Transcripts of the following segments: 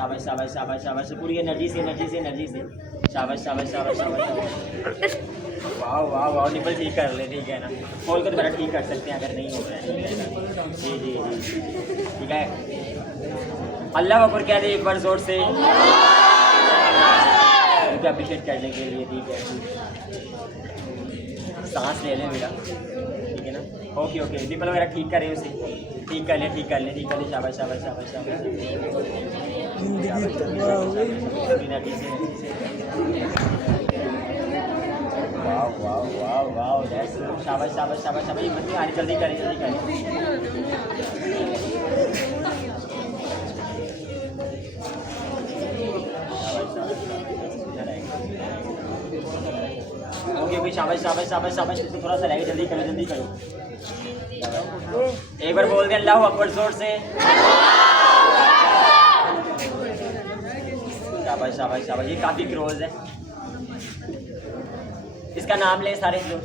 शाबाश शाबाश शाबाश शाबाश, पूरी एनर्जी से एनर्जी से एनर्जी से, शाबाश शाबाश शाबाश शाबाश। वाह वाह वाह, निपल ठीक कर ले, ठीक है ना, खोल कर मेरा ठीक कर सकते हैं अगर नहीं हो रहा है। जी जी जी ठीक है, अल्लाह अकबर कह दे एक बार जोर से, मुझे अप्रिशिएट करने के लिए। ठीक है, सांस ले लें मेरा, ठीक है ना। ओके ओके, निपल वगैरह ठीक करें उसे, ठीक कर ले ठीक कर ले ठीक कर ले, शाबाश शाबाश शाबाश शाबाश। वाह वाह वाह वाह, शाबाश शाबाश शाबाश शाबाश, ये बच्चे आने, जल्दी करें जल्दी करें। ओके ओके, शाबाश शाबाश शाबाश शाबाश, थोड़ा सा रहेगा, जल्दी करो जल्दी करो। एक बार बोल दे अल्लाह अकबर जोर से, शाबाश शाबाश शाबाश, ये काफी क्लोज है। इसका नाम ले सारे लोग,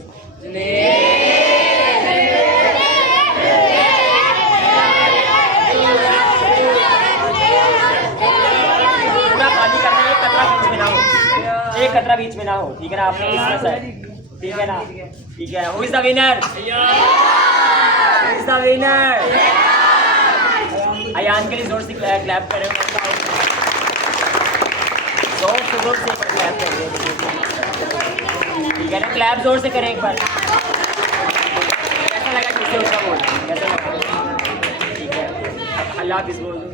पूरा खाली करना है, एक कतरा बीच में ना हो, एक कतरा बीच में ना हो, ठीक है ना। आपने इस तरह से, ठीक है ना, ठीक है। Who is the winner? Who is the winner? Ayaan के लिए जोर से क्लैप करें, जोर से क्लैप करें, ठीक है ना, क्लैप जोर से करें एक बार। कैसा लगा, किससे उसका बोल, कैसा लगा? ठीक है, अल्लाह हाफिज़ बोल दो।